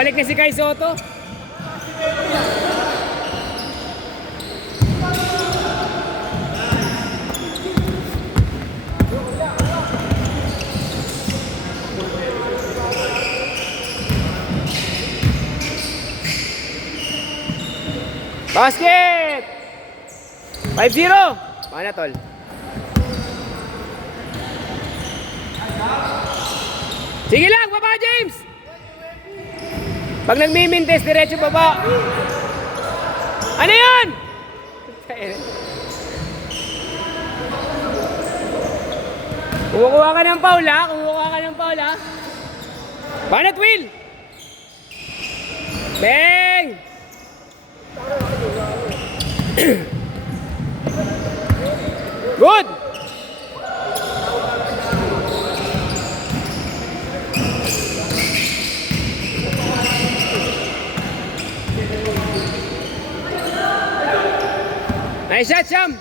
Bumalik na si Kai Soto. Basket! 5-0. Mana tol? Sige lang, baba James! Pag nagmimintes, diretso baba. Ano yan? Kumukuha ka ng foul ha? Kumukuha ka ng foul ha? Banat Will! Bang! Good! Nice shot, Sham!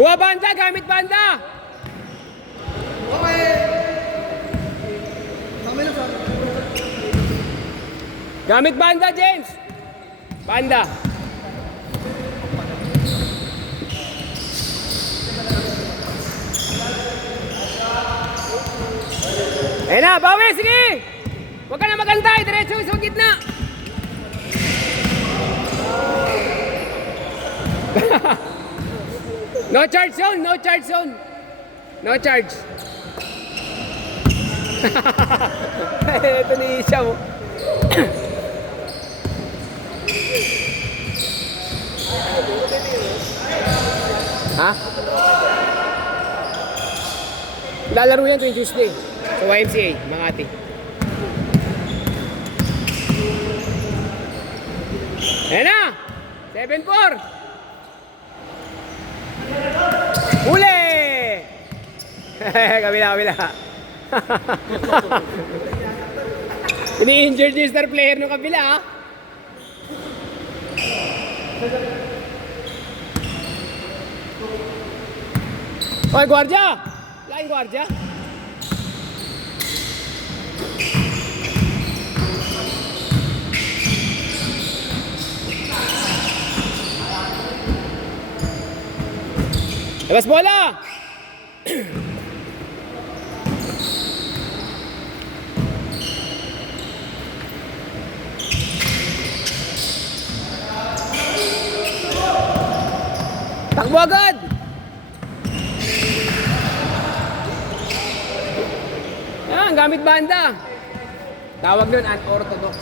Kuha banda, gamit banda! Okay! Gamit banda, James! Banda! Ayun na, bawi, sige! Huwag ka na magantay, diretso sa gitna! No charge zone, no charge zone. No charge. Ito ni Isha mo. Ha? Lalaro yan tuwing Tuesday sa YMCA, Makati. Ayan na! 7-4! Huli! Kabila. Ini-injured yung star player ng kabila, ha? Oy, guardia! Lain guardia. Labas bola! Takbo agad! Yan, gamit banda. Tawag nun, unorthodox.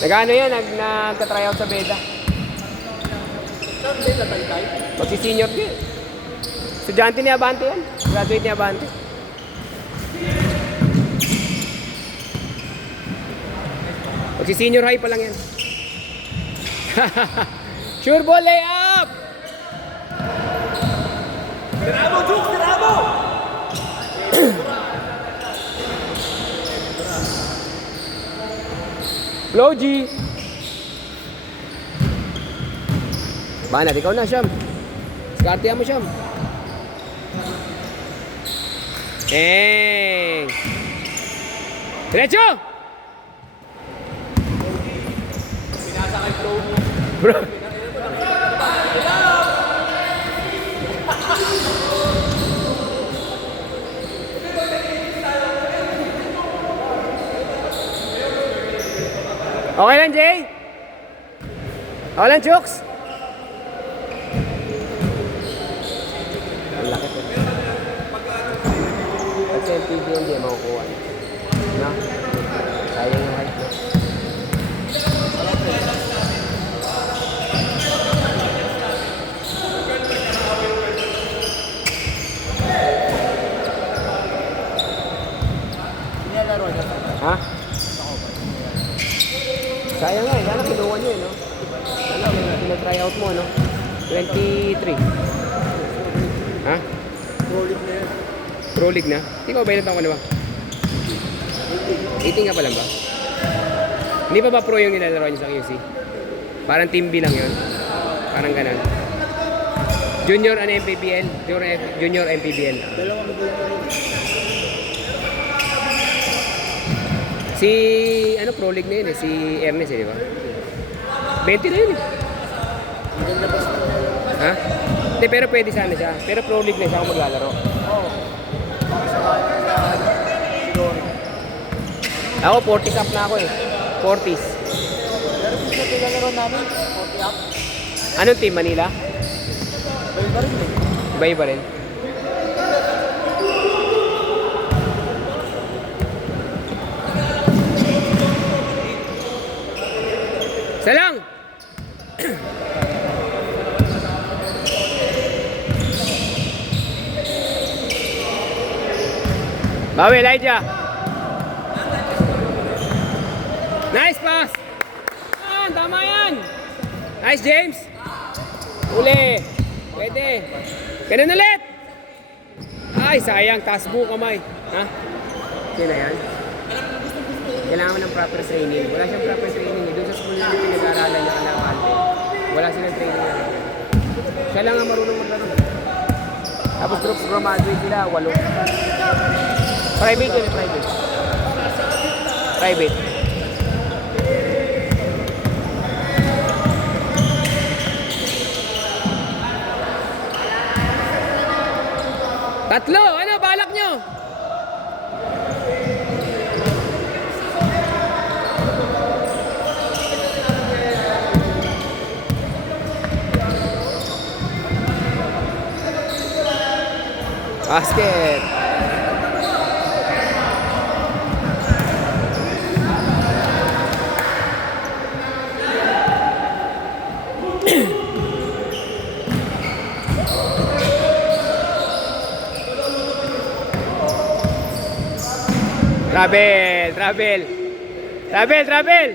Nag-ano yan, nagka-try out sa Beda. Magsi-senior din. Estudyante ni Abante yan. Graduate ni Abante. Magsi-senior high pa lang yan. Sure ball layup! Tiramo, Jukes! Tiramo! Flow G! Banat, ikaw na, Syam. Skartihan mo, Syam. Diretso! Pinasa kay Flow. Bro. Okay lang, Jay? Okay lang, Chooks? Ang laki po. Pag sa MTV, hindi makukuha. No? Sayang yung height, no? Sayang nga, sana kinuha nyo no? Sana, pinag-try out mo, no? 23. Ha? Pro League na yan. Pro League na? Ikaw ba ilang taon ka na ba? 18 ka pa lang ba? Hindi pa ba pro yung nilalaro niyo sa QC? Parang team B lang yun. Parang ganun. Junior ano MPBL? Junior MPBL. Dalawang goal na rin. Si ano Pro League na yun eh, si Ernest eh, di ba? 20 na yun eh. Maganda ba sa Ha? Hindi, pero pwede sana siya. Pero Pro League na siya kung maglalaro. Oo. Baka sakaling na Sidori. Ako, 40s up na ako eh. 40s. Pero kung sa pinalaro namin, 40 up. Anong team? Manila? Bay pa rin eh. Iba-iba rin. Isa lang! Bawi, Elijah! Nice pass! Tama yan! Nice, James! Uli! Pwede! Ganun ulit! Ay, sayang! Tasbo kamay! Ha? Sino yan? Kailangan mo ng proper training. Wala siyang proper training. Doon sa school namin pinag-aaralan niya kalakante. Wala silang training na rin. Siya lang ang marunong maglaro. Tapos graduate sila, 8. Private yun, private. Private. Tatlo! Ano? Balak nyo? Basket! Travel, travel. Travel, travel.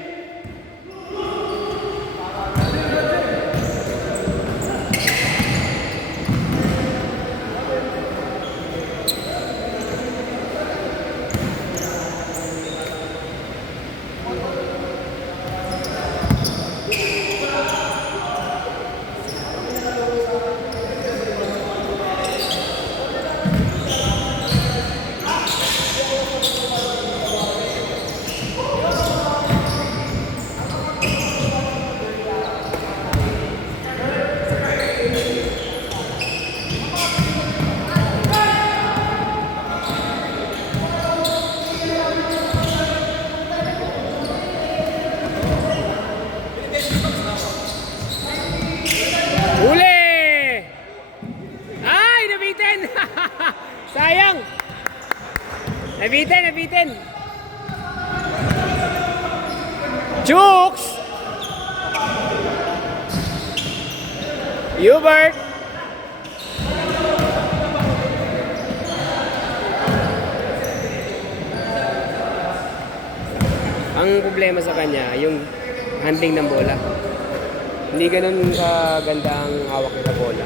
Sayang! Nabitin, nabitin! Jukes! Hubert! Ang problema sa kanya, yung handling ng bola. Hindi ganun kaganda ang hawak niya sa bola.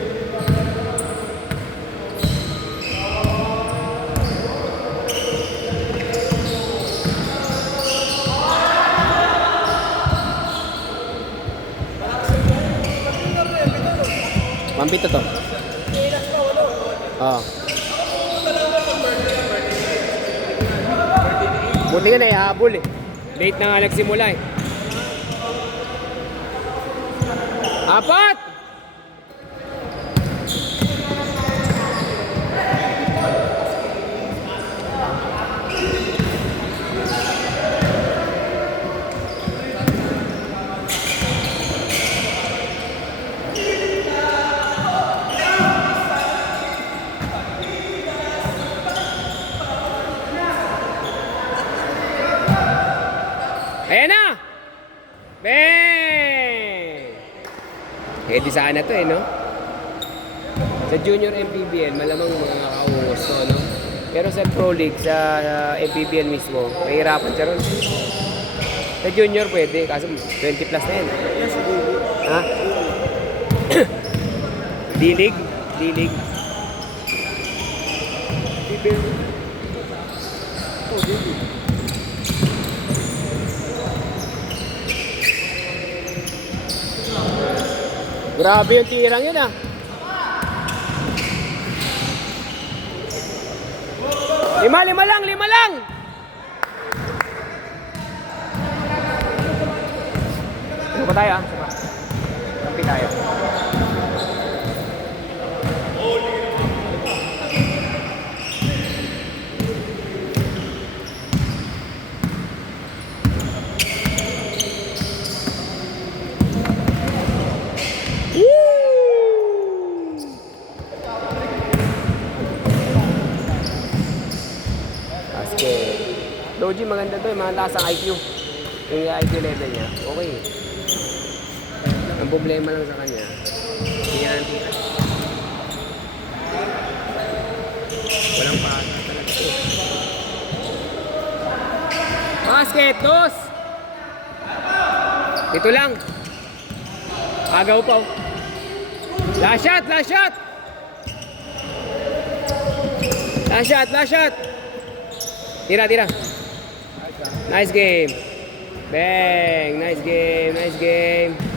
Mampito to. Oo. Buti nga na ihabol eh. Late na nga nagsimula eh. 4! Ayan na! Bang! Eh di sana to eh, no? Sa Junior MPBL, malamang mga nakakaungos to, no? Pero sa Pro League, sa MPBL mismo, mahirapan siya ron. Sa junior pwede, kaso 20 plus na yan. Yan si Baby. Ha? D-League? D-League? Si Baby. Oh, Baby. Grabe yung tirang yun ah. Lima lang, 5 lang! Ano pa tayo ah? Kampi tayo. Basket. Logi maganda to, yung mga taas ang IQ. Yung IQ level niya, okay. Ang problema lang sa kanya, hindi niya nakita. Walang pata talaga to. Basket, 2! Dito lang. Agaw pa. Last shot, last shot! Last shot, last shot! Tira, tira. Nice game. Bang! Nice game, nice game.